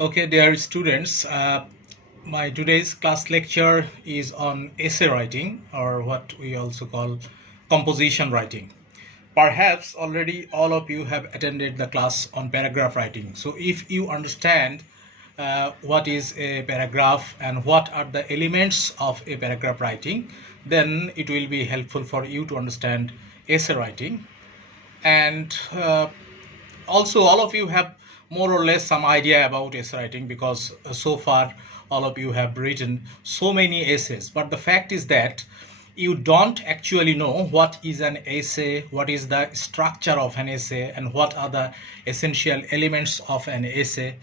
Okay, dear students, my today's class lecture is on essay writing, or what we also call composition writing. Perhaps already all of you have attended the class on paragraph writing. So if you understand what is a paragraph and what are the elements of a paragraph writing, then it will be helpful for you to understand essay writing. And also all of you have more or less some idea about essay writing, because so far all of you have written so many essays, but the fact is that you don't actually know what is an essay, what is the structure of an essay, and what are the essential elements of an essay,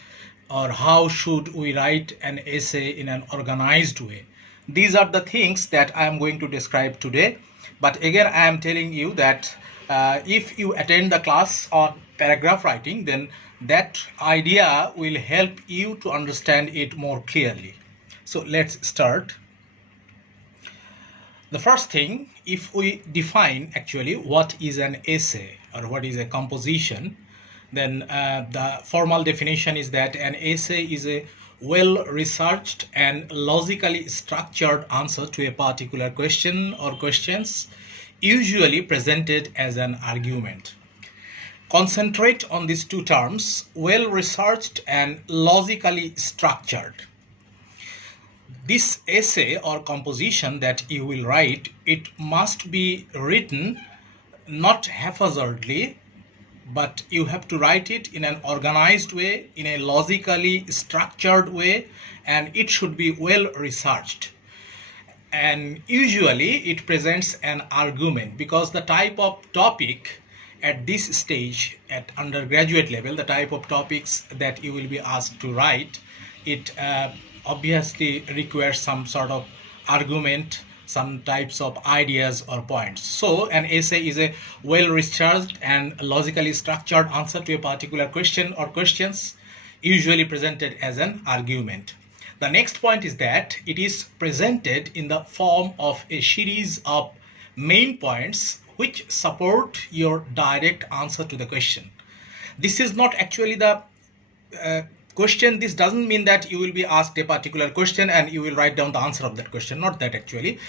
or how should we write an essay in an organized way. These are the things that I am going to describe today. But again, I am telling you that if you attend the class on paragraph writing, then that idea will help you to understand it more clearly. So let's start. The first thing, if we define actually what is an essay or what is a composition, then the formal definition is that an essay is a well-researched and logically structured answer to a particular question or questions, usually presented as an argument. Concentrate on these two terms, well-researched and logically structured. This essay or composition that you will write, it must be written not haphazardly, but you have to write it in an organized way, in a logically structured way, and it should be well researched. And usually it presents an argument, because the type of topic at this stage, at undergraduate level, the type of topics that you will be asked to write, it obviously requires some sort of argument, some types of ideas or points. So an essay is a well-researched and logically structured answer to a particular question or questions, usually presented as an argument. The next point is that it is presented in the form of a series of main points which support your direct answer to the question. This is not actually the question. This doesn't mean that you will be asked a particular question and you will write down the answer of that question. Not that actually.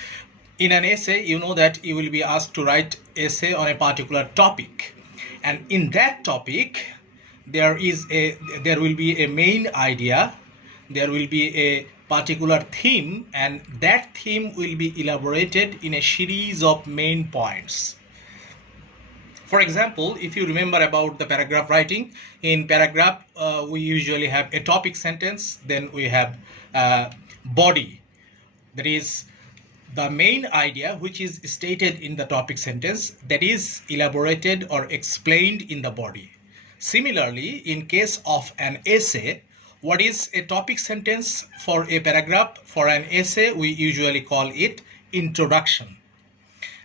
In an essay, you know that you will be asked to write essay on a particular topic, and in that topic there will be a main idea, there will be a particular theme, and that theme will be elaborated in a series of main points. For example, if you remember about the paragraph writing, in paragraph we usually have a topic sentence, then we have body, that is the main idea which is stated in the topic sentence, that is elaborated or explained in the body. Similarly, in case of an essay, what is a topic sentence for a paragraph? For an essay, we usually call it introduction.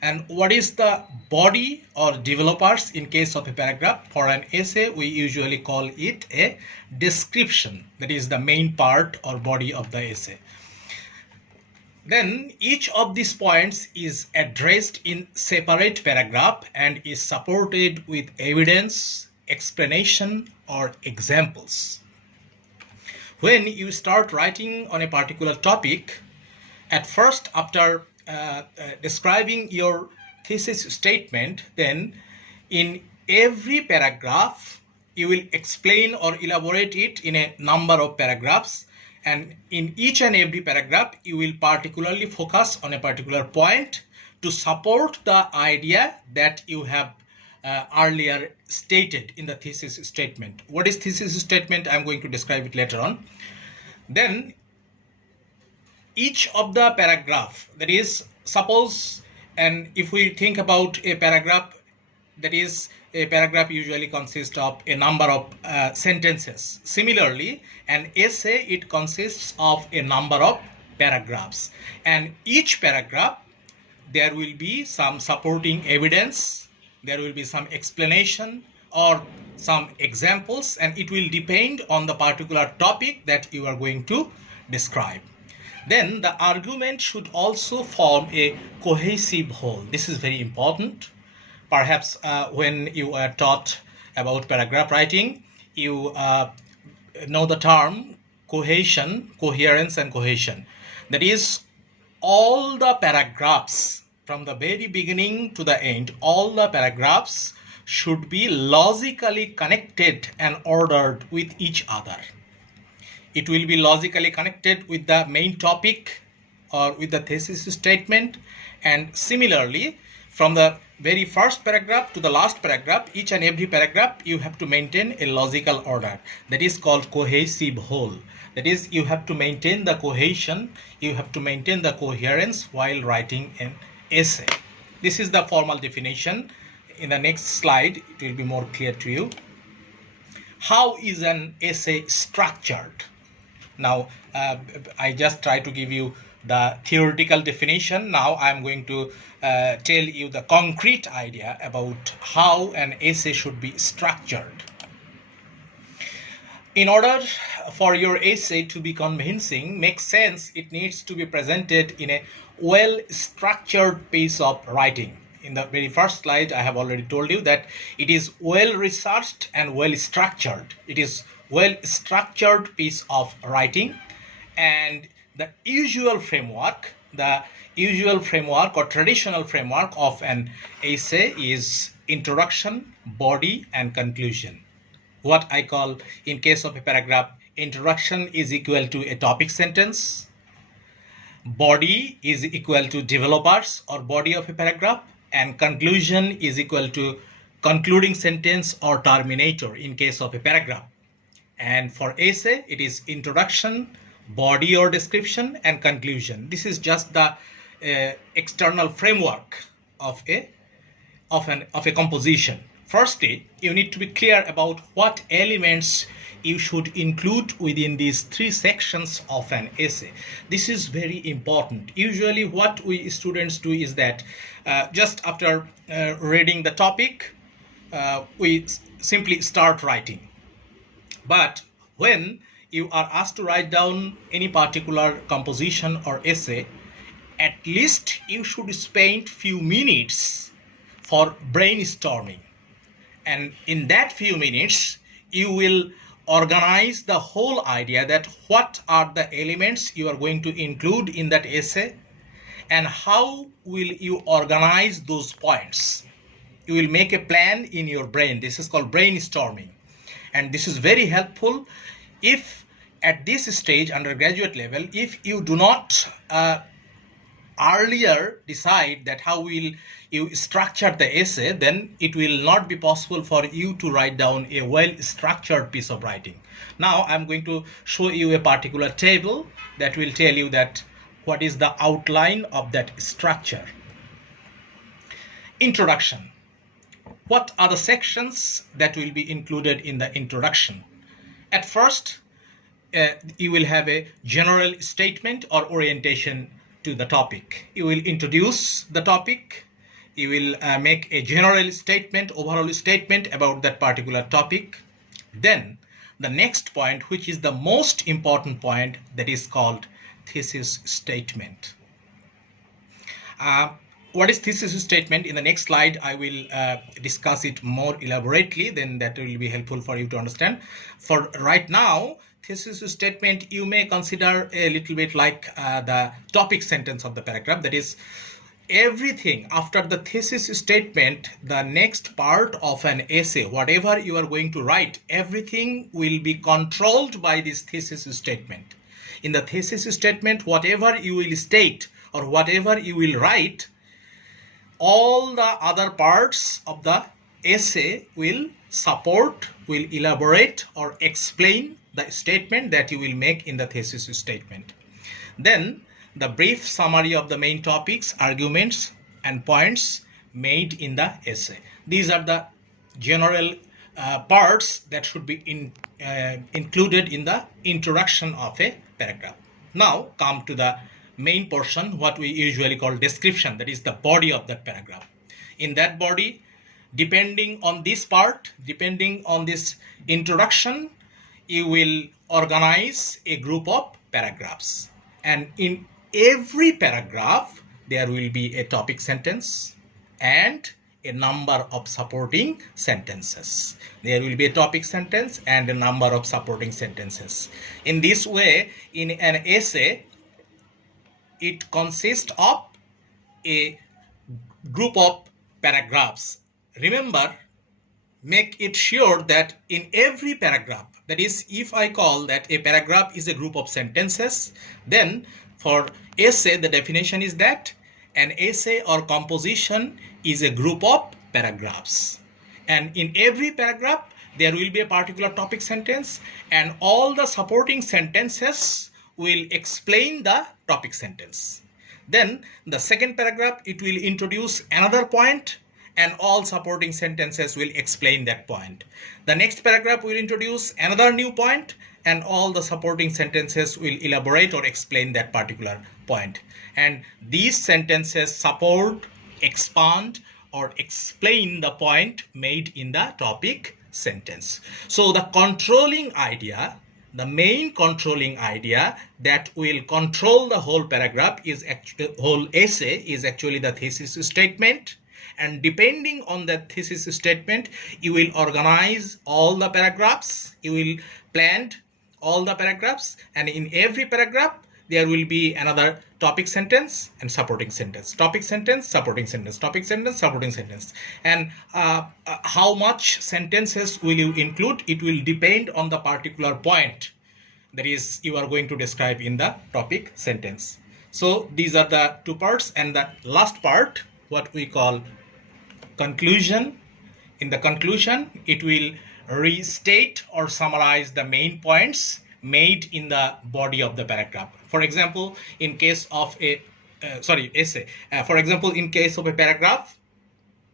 And what is the body or developers in case of a paragraph? For an essay, we usually call it a description. That is the main part or body of the essay. Then each of these points is addressed in separate paragraph and is supported with evidence, explanation, or examples. When you start writing on a particular topic, at first, after describing your thesis statement, then in every paragraph you will explain or elaborate it in a number of paragraphs, and in each and every paragraph you will particularly focus on a particular point to support the idea that you have earlier stated in the thesis statement. What is thesis statement? I'm going to describe it later on. Then each of the paragraph, that is, suppose, and if we think about a paragraph, that is, a paragraph usually consists of a number of sentences. Similarly, an essay, it consists of a number of paragraphs, and each paragraph there will be some supporting evidence, there will be some explanation or some examples, and it will depend on the particular topic that you are going to describe. Then the argument should also form a cohesive whole. This is very important. Perhaps when you are taught about paragraph writing, you know the term cohesion, coherence, and cohesion. That is, all the paragraphs from the very beginning to the end, all the paragraphs should be logically connected and ordered with each other. It will be logically connected with the main topic or with the thesis statement, and similarly from the very first paragraph to the last paragraph, each and every paragraph you have to maintain a logical order. That is called cohesive whole. That is, you have to maintain the cohesion, you have to maintain the coherence while writing an essay. This is the formal definition. In the next slide it will be more clear to you. How is an essay structured? Now, I just try to give you the theoretical definition. Now I am going to tell you the concrete idea about how an essay should be structured. In order for your essay to be convincing, make sense, it needs to be presented in a well-structured piece of writing. In the very first slide, I have already told you that it is well-researched and well-structured. It is well-structured piece of writing, and the usual framework or traditional framework of an essay is introduction, body, and conclusion. What I call, in case of a paragraph, introduction is equal to a topic sentence, body is equal to developers or body of a paragraph, and conclusion is equal to concluding sentence or terminator in case of a paragraph. And for essay, it is introduction, body or description, and conclusion. This is just the external framework of a composition. Firstly, you need to be clear about what elements you should include within these three sections of an essay. This is very important. Usually what we students do is that just after reading the topic, we simply start writing. But when you are asked to write down any particular composition or essay, at least you should spend few minutes for brainstorming. And in that few minutes, you will organize the whole idea that what are the elements you are going to include in that essay and how will you organize those points. You will make a plan in your brain. This is called brainstorming. And this is very helpful if at this stage, undergraduate level, if you do not earlier decide that how will you structure the essay, then it will not be possible for you to write down a well-structured piece of writing. Now I'm going to show you a particular table that will tell you that what is the outline of that structure. Introduction. What are the sections that will be included in the introduction? At first, you will have a general statement or orientation to the topic. You will introduce the topic. You will make a general statement, overall statement about that particular topic. Then the next point, which is the most important point, that is called thesis statement. What is thesis statement? In the next slide, I will discuss it more elaborately, then that will be helpful for you to understand. For right now, thesis statement you may consider a little bit like the topic sentence of the paragraph. That is, everything after the thesis statement, the next part of an essay, whatever you are going to write, everything will be controlled by this thesis statement. In the thesis statement, whatever you will state or whatever you will write, all the other parts of the essay will support, will elaborate or explain the statement that you will make in the thesis statement. Then the brief summary of the main topics, arguments and points made in the essay. These are the general parts that should be included in the introduction of a paragraph. Now come to the main portion, what we usually call description, that is the body of that paragraph. In that body, depending on this part, depending on this introduction, you will organize a group of paragraphs, and in every paragraph there will be a topic sentence and a number of supporting sentences. There will be a topic sentence and a number of supporting sentences. In this way, in an essay, it consists of a group of paragraphs. Remember, make it sure that in every paragraph, that is, if I call that a paragraph is a group of sentences, then for essay the definition is that an essay or composition is a group of paragraphs, and in every paragraph there will be a particular topic sentence, and all the supporting sentences will explain the topic sentence. Then the second paragraph, it will introduce another point, and all supporting sentences will explain that point. The next paragraph will introduce another new point, and all the supporting sentences will elaborate or explain that particular point. And these sentences support, expand, or explain the point made in the topic sentence. So the controlling idea, the main controlling idea that will control the whole paragraph is whole essay is actually the thesis statement. And depending on that thesis statement, you will organize all the paragraphs, you will plan all the paragraphs, and in every paragraph there will be another topic sentence and supporting sentence, topic sentence, supporting sentence, topic sentence, supporting sentence. And how much sentences will you include? It will depend on the particular point that is you are going to describe in the topic sentence. So these are the two parts, and the last part, what we call conclusion. In the conclusion, it will restate or summarize the main points made in the body of the paragraph. For example, in case of a essay, for example, in case of a paragraph,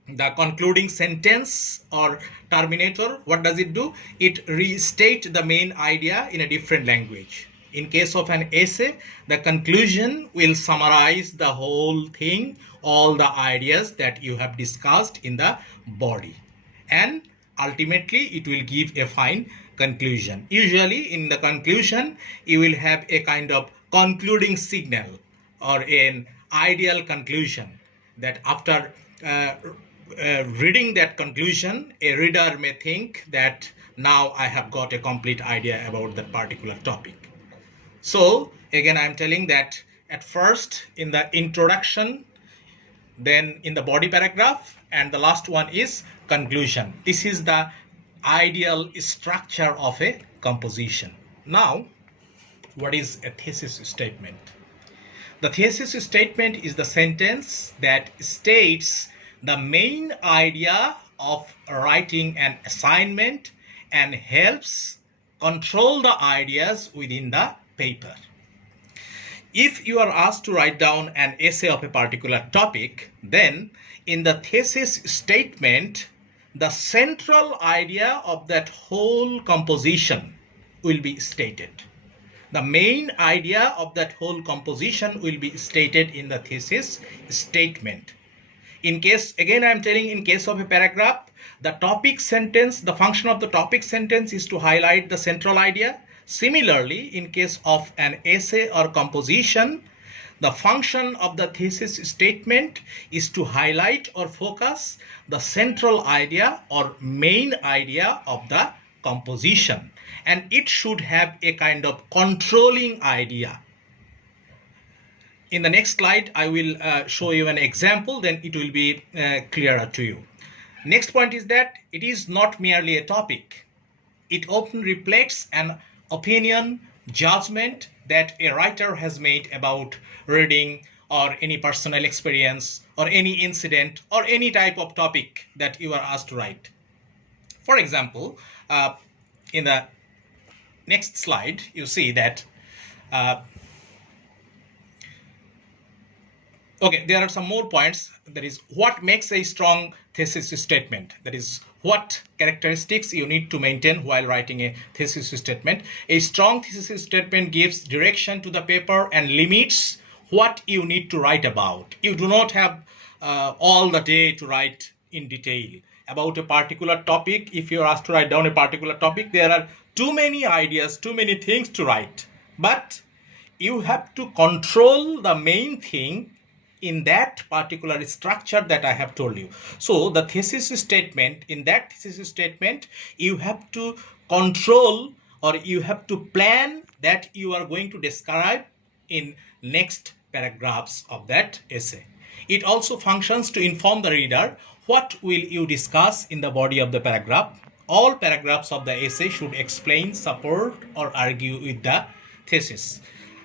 the concluding sentence or terminator, what does it do? It restates the main idea in a different language. In case of an essay, the conclusion will summarize the whole thing, all the ideas that you have discussed in the body, and ultimately it will give a fine conclusion. Usually in the conclusion, you will have a kind of concluding signal or an ideal conclusion that after reading that conclusion, a reader may think that now I have got a complete idea about that particular topic. So again, I'm telling that at first in the introduction, then in the body paragraph, and the last one is conclusion. This is the ideal structure of a composition. Now, what is a thesis statement? The thesis statement is the sentence that states the main idea of writing an assignment and helps control the ideas within the paper. If you are asked to write down an essay of a particular topic, then in the thesis statement, the central idea of that whole composition will be stated. The main idea of that whole composition will be stated in the thesis statement. In case, again I am telling, in case of a paragraph, the topic sentence, the function of the topic sentence is to highlight the central idea. Similarly, in case of an essay or composition, the function of the thesis statement is to highlight or focus the central idea or main idea of the composition, and it should have a kind of controlling idea. In the next slide, I will show you an example, then it will be clearer to you. Next point is that it is not merely a topic. It often reflects an opinion, judgment that a writer has made about reading or any personal experience or any incident or any type of topic that you are asked to write. For example, in the next slide, you see that okay, there are some more points. That is, what makes a strong thesis statement? That is, what characteristics you need to maintain while writing a thesis statement. A strong thesis statement gives direction to the paper and limits what you need to write about. You do not have all the day to write in detail about a particular topic. If you are asked to write down a particular topic, there are too many ideas, too many things to write. But you have to control the main thing in that particular structure that I have told you. So the thesis statement, in that thesis statement, you have to control or you have to plan that you are going to describe in next paragraphs of that essay. It also functions to inform the reader what will you discuss in the body of the paragraph. All paragraphs of the essay should explain, support, or argue with the thesis.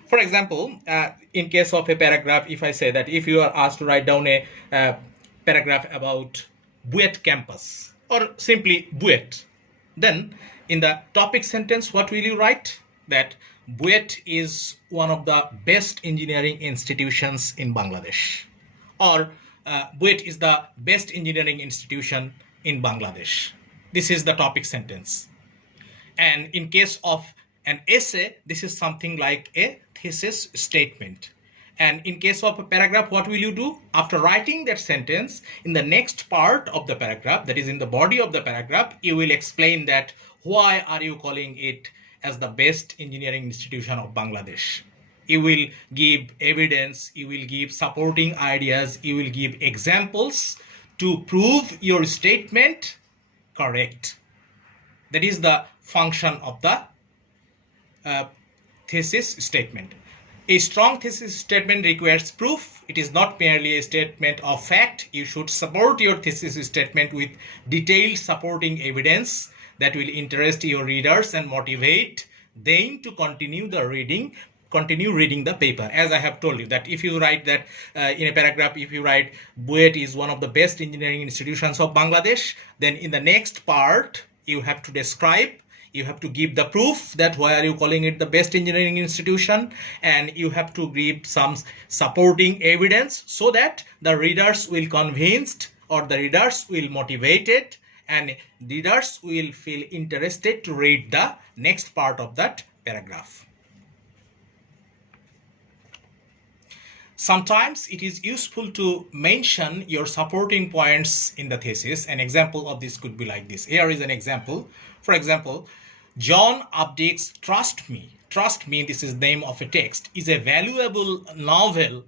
For example, in case of a paragraph, if I say that if you are asked to write down a paragraph about Buet campus or simply Buet, then in the topic sentence, what will you write? That Buet is one of the best engineering institutions in Bangladesh, or Buet is the best engineering institution in Bangladesh. This is the topic sentence. And in case of an essay, this is something like a thesis statement. And in case of a paragraph, what will you do? After writing that sentence, in the next part of the paragraph, that is in the body of the paragraph, you will explain that why are you calling it as the best engineering institution of Bangladesh. You will give evidence, you will give supporting ideas, you will give examples to prove your statement correct. That is the function of the thesis statement. A strong thesis statement requires proof. It is not merely a statement of fact. You should support your thesis statement with detailed supporting evidence that will interest your readers and motivate them to continue reading the paper. As I have told you, that if you write that in a paragraph, if you write Buet is one of the best engineering institutions of Bangladesh, then in the next part you have to describe, you have to give the proof that why are you calling it the best engineering institution, and you have to give some supporting evidence so that the readers will convinced or the readers will motivated and readers will feel interested to read the next part of that paragraph. Sometimes it is useful to mention your supporting points in the thesis. An example of this could be like this. Here is an example. For example, John Updike's Trust Me. Trust Me, this is the name of a text, is a valuable novel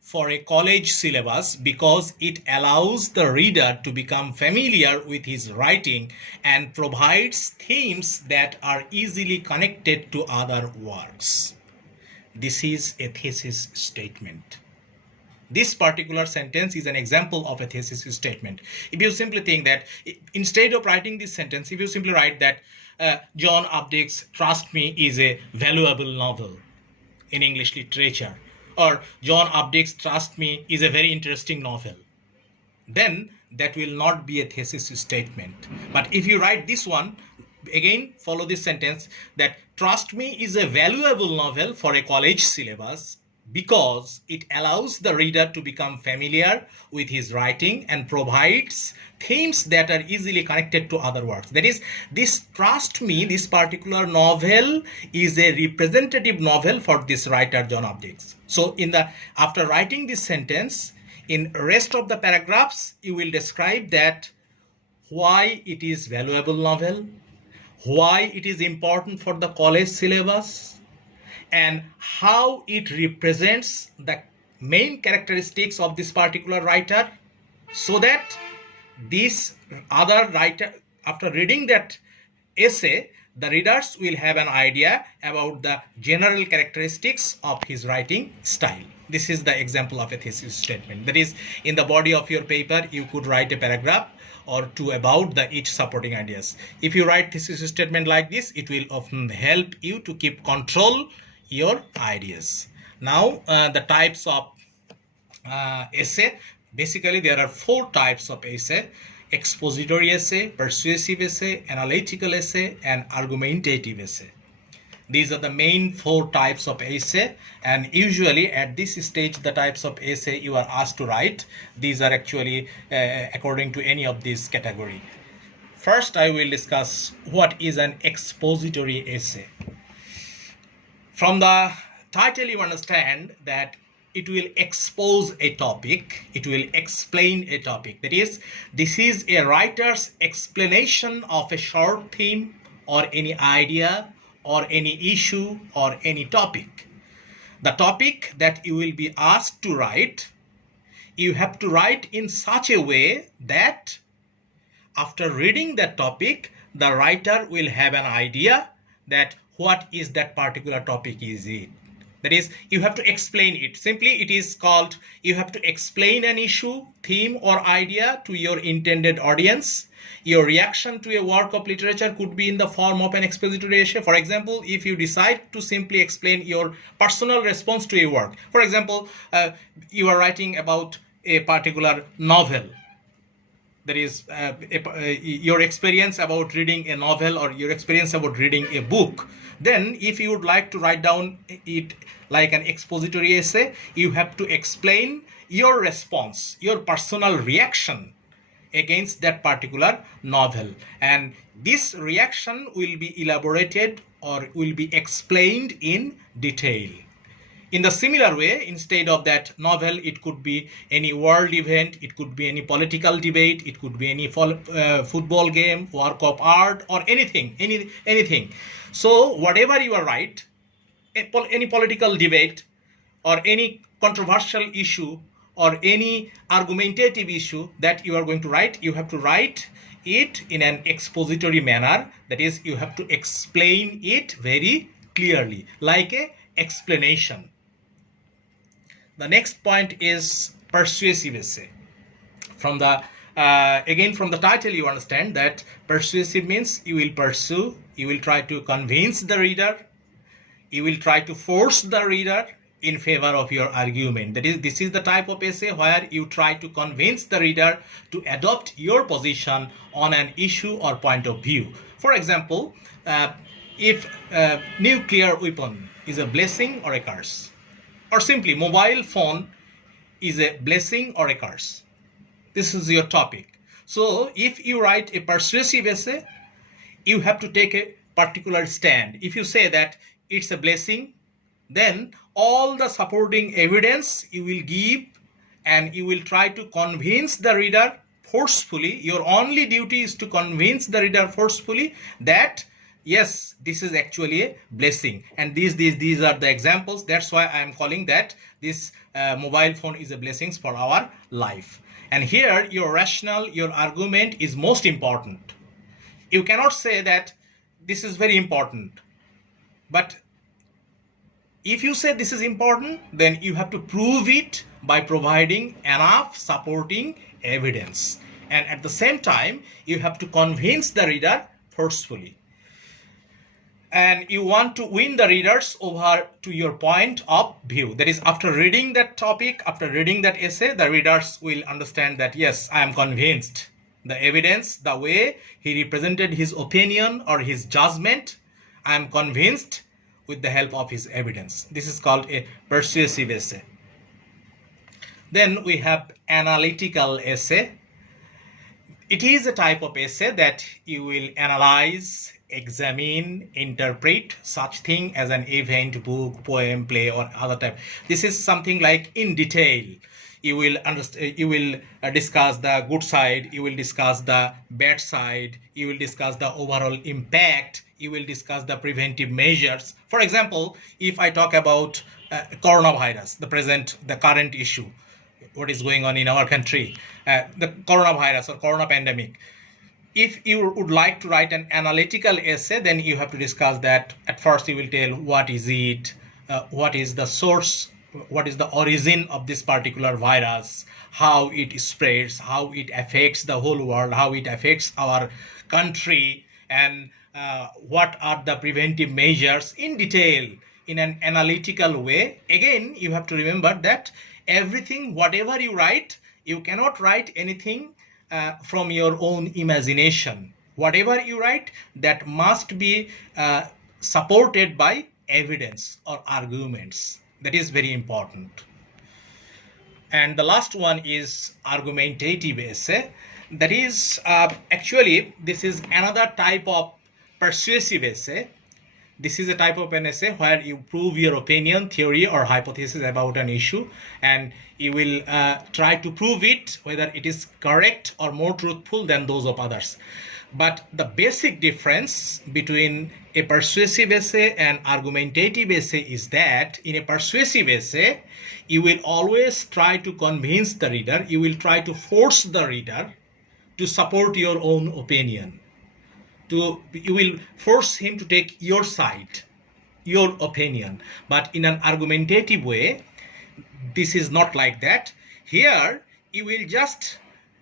for a college syllabus because it allows the reader to become familiar with his writing and provides themes that are easily connected to other works. This is a thesis statement. This particular sentence is an example of a thesis statement. If you simply think that instead of writing this sentence, if you simply write that John Updike's Trust Me is a valuable novel in English literature, or John Updike's Trust Me is a very interesting novel, then that will not be a thesis statement. But if you write this one, again follow this sentence, that Trust Me is a valuable novel for a college syllabus because it allows the reader to become familiar with his writing and provides themes that are easily connected to other works. That is, this Trust Me, this particular novel is a representative novel for this writer John Updike. So after writing this sentence, in rest of the paragraphs you will describe that why it is valuable novel, why it is important for the college syllabus, and how it represents the main characteristics of this particular writer, so that this other writer, after reading that essay, the readers will have an idea about the general characteristics of his writing style. This is the example of a thesis statement. That is, in the body of your paper, you could write a paragraph or two about each supporting ideas. If you write thesis statement like this, it will often help you to keep control your ideas. Now, the types of essay. Basically, there are 4 types of essay: expository essay, persuasive essay, analytical essay, and argumentative essay. These are the main 4 types of essay, and usually at this stage the types of essay you are asked to write, these are actually according to any of these category. First, I will discuss what is an expository essay. From the title you understand that it will expose a topic, it will explain a topic. That is, this is a writer's explanation of a short theme or any idea or any issue or any topic. The topic that you will be asked to write you have to write in such a way that after reading that topic, the writer will have an idea that what is that particular topic is it. That is, you have to explain it. Simply, it is called, you have to explain an issue, theme, or idea to your intended audience. Your reaction to a work of literature could be in the form of an expository essay. For example, if you decide to simply explain your personal response to a work. For example, you are writing about a particular novel. That is your experience about reading a novel or your experience about reading a book. Then if you would like to write down it like an expository essay, you have to explain your response, your personal reaction against that particular novel, and this reaction will be elaborated or will be explained in detail. In the similar way, instead of that novel, it could be any world event, it could be any political debate, it could be any football game, work of art, or anything. So whatever you are write, any political debate or any controversial issue or any argumentative issue that you are going to write, you have to write it in an expository manner. That is, you have to explain it very clearly, like a explanation. The next point is persuasive essay. From the again, from the title, you understand that persuasive means you will pursue, you will try to convince the reader, you will try to force the reader in favor of your argument. That is, this is the type of essay where you try to convince the reader to adopt your position on an issue or point of view. For example, if nuclear weapon is a blessing or a curse, or simply mobile phone is a blessing or a curse. This is your topic. So if you write a persuasive essay, you have to take a particular stand. If you say that it's a blessing, then all the supporting evidence you will give and you will try to convince the reader forcefully. Your only duty is to convince the reader forcefully that yes, this is actually a blessing, and these are the examples. That's why I am calling that this mobile phone is a blessing for our life. And here your rationale, your argument is most important. You cannot say that this is very important, but if you say this is important, then you have to prove it by providing enough supporting evidence, and at the same time you have to convince the reader forcefully. And you want to win the readers over to your point of view. That is, after reading that topic, after reading that essay, the readers will understand that yes, I am convinced. The evidence, the way he represented his opinion or his judgment, I am convinced with the help of his evidence. This is called a persuasive essay. Then we have analytical essay. It is a type of essay that you will analyze, examine, interpret such thing as an event, book, poem, play, or other type. This is something like in detail. You will understand. You will discuss the good side. You will discuss the bad side. You will discuss the overall impact. You will discuss the preventive measures. For example, if I talk about coronavirus, the current issue, what is going on in our country, the coronavirus or corona pandemic. If you would like to write an analytical essay, then you have to discuss that. At first, you will tell what is it, what is the source, what is the origin of this particular virus, how it spreads, how it affects the whole world, how it affects our country, and what are the preventive measures in detail in an analytical way. Again, you have to remember that everything, whatever you write, you cannot write anything from your own imagination. Whatever you write, that must be supported by evidence or arguments. That is very important. And the last one is argumentative essay. That is actually, this is another type of persuasive essay. This is a type of an essay where you prove your opinion, theory, or hypothesis about an issue, and you will try to prove it whether it is correct or more truthful than those of others. But the basic difference between a persuasive essay and argumentative essay is that in a persuasive essay, you will always try to convince the reader, you will try to force the reader to support your own opinion. You will force him to take your side, your opinion. But in an argumentative way, this is not like that. Here, you will just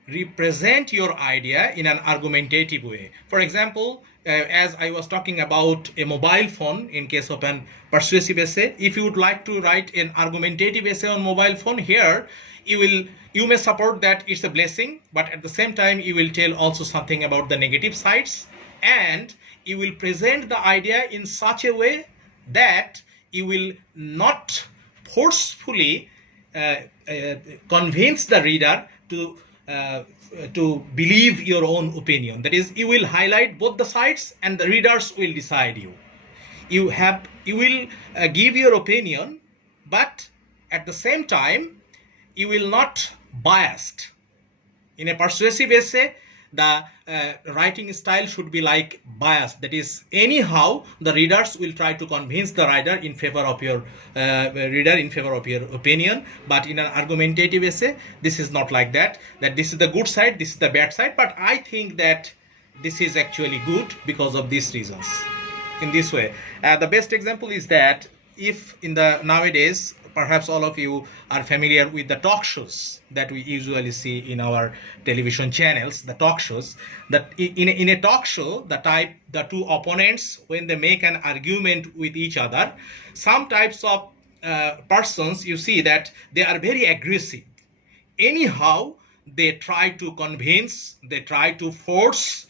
represent your idea in an argumentative way. For example, as I was talking about a mobile phone in case of an persuasive essay, if you would like to write an argumentative essay on mobile phone, here you may support that it's a blessing, but at the same time you will tell also something about the negative sides, and you will present the idea in such a way that you will not forcefully convince the reader to believe your own opinion. That is, you will highlight both the sides and the readers will decide you. You will give your opinion, but at the same time you will not biased. In a persuasive essay, the writing style should be like bias. That is, anyhow the readers will try to convince the writer in favor of your opinion. But in an argumentative essay, this is not like that, that this is the good side, this is the bad side, but I think that this is actually good because of these reasons. In this way, the best example is that if in the nowadays, perhaps all of you are familiar with the talk shows that we usually see in our television channels, the talk shows, that in a talk show, the two opponents, when they make an argument with each other, some types of persons, you see that they are very aggressive. Anyhow, they try to convince, they try to force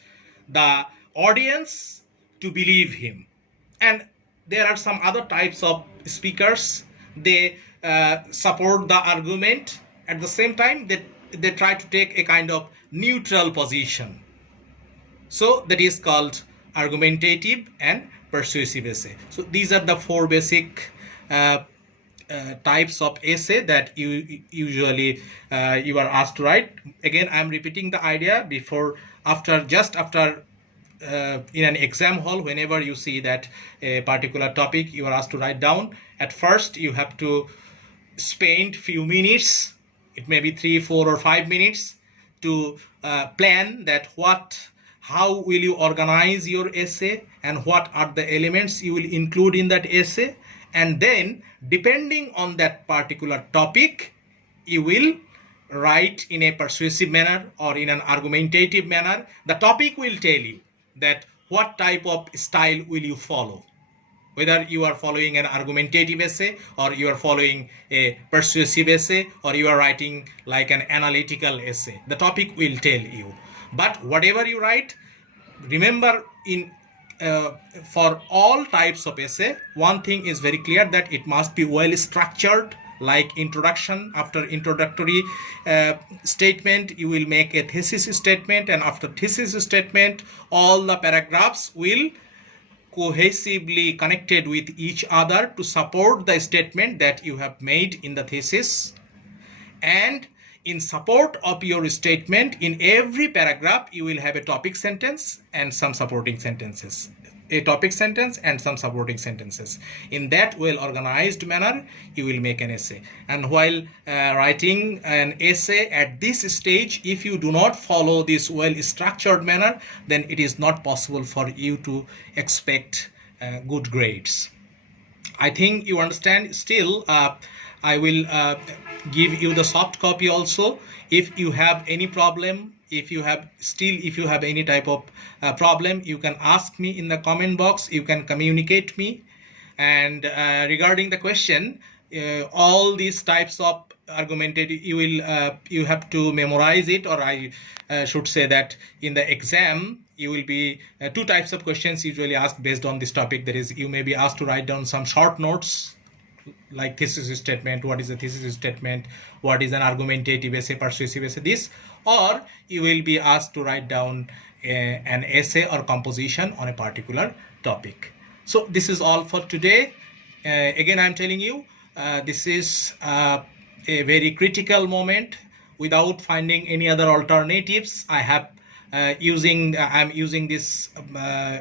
the audience to believe him. And there are some other types of speakers, they support the argument, at the same time they try to take a kind of neutral position. So that is called argumentative and persuasive essay. So these are the four basic types of essay that you usually you are asked to write. Again, I am repeating the idea after in an exam hall, whenever you see that a particular topic you are asked to write down, at first you have to spend few minutes, it may be 3, 4 or 5 minutes, to plan that how will you organize your essay and what are the elements you will include in that essay, and then depending on that particular topic you will write in a persuasive manner or in an argumentative manner. The topic will tell you that what type of style will you follow, whether you are following an argumentative essay or you are following a persuasive essay or you are writing like an analytical essay. The topic will tell you. But whatever you write, remember, for all types of essay, one thing is very clear, that it must be well structured. Like introduction, after introductory statement you will make a thesis statement, and after thesis statement all the paragraphs will cohesively connected with each other to support the statement that you have made in the thesis. And in support of your statement, in every paragraph you will have a topic sentence and some supporting sentences. A topic sentence and some supporting sentences. In that well organized manner you will make an essay. And while writing an essay at this stage, if you do not follow this well structured manner, then it is not possible for you to expect good grades. I think you understand. Still I will give you the soft copy also. If you have any problem, if you have any type of problem, you can ask me in the comment box, you can communicate me. And regarding the question, all these types of argumentative, you have to memorize it, or I should say that in the exam you will be two types of questions usually asked based on this topic. That is, you may be asked to write down some short notes like thesis statement, what is a thesis statement, what is an argumentative essay, persuasive essay, this, or you will be asked to write down an essay or composition on a particular topic. So this is all for today. Again, I'm telling you, this is a very critical moment. Without finding any other alternatives, I have I'm using this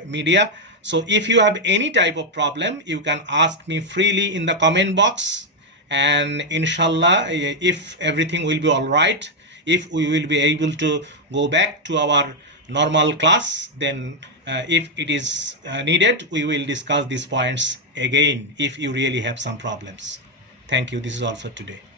media. So if you have any type of problem, you can ask me freely in the comment box, and inshallah, if everything will be all right, if we will be able to go back to our normal class, then if it is needed, we will discuss these points again if you really have some problems. Thank you. This is all for today.